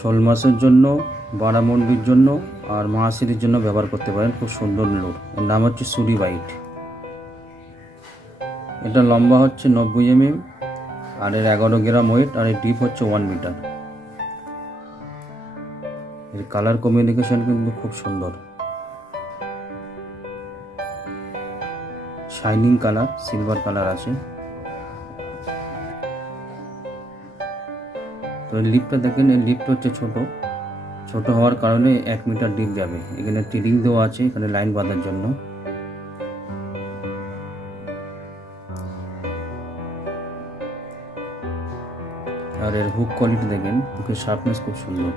শোল মাছের জন্য বারামন্ডির জন্য আর মহাশিরির জন্য ব্যবহার করতে পারেন। খুব সুন্দর লোড এর নাম হচ্ছে সুরি বাইট। এটা লম্বা হচ্ছে নব্বই এমএম আর এর এগারো গ্রাম ওয়েট আর এর ডিপ হচ্ছে ওয়ান মিটার এর কালার কমিউনিকেশন কিন্তু খুব সুন্দর। শাইনিং কালার সিলভার কালার আছে। তো লিপটা দেখেন, এই লিফট হচ্ছে ছোট। ছোট হওয়ার কারণে এক মিটার ডিপ যাবে। এখানে টিডিং দেওয়া আছে, এখানে লাইন বাঁধার জন্য। আর এর হুক কোয়ালিটি দেখেন হুকের শার্পনেস খুব সুন্দর।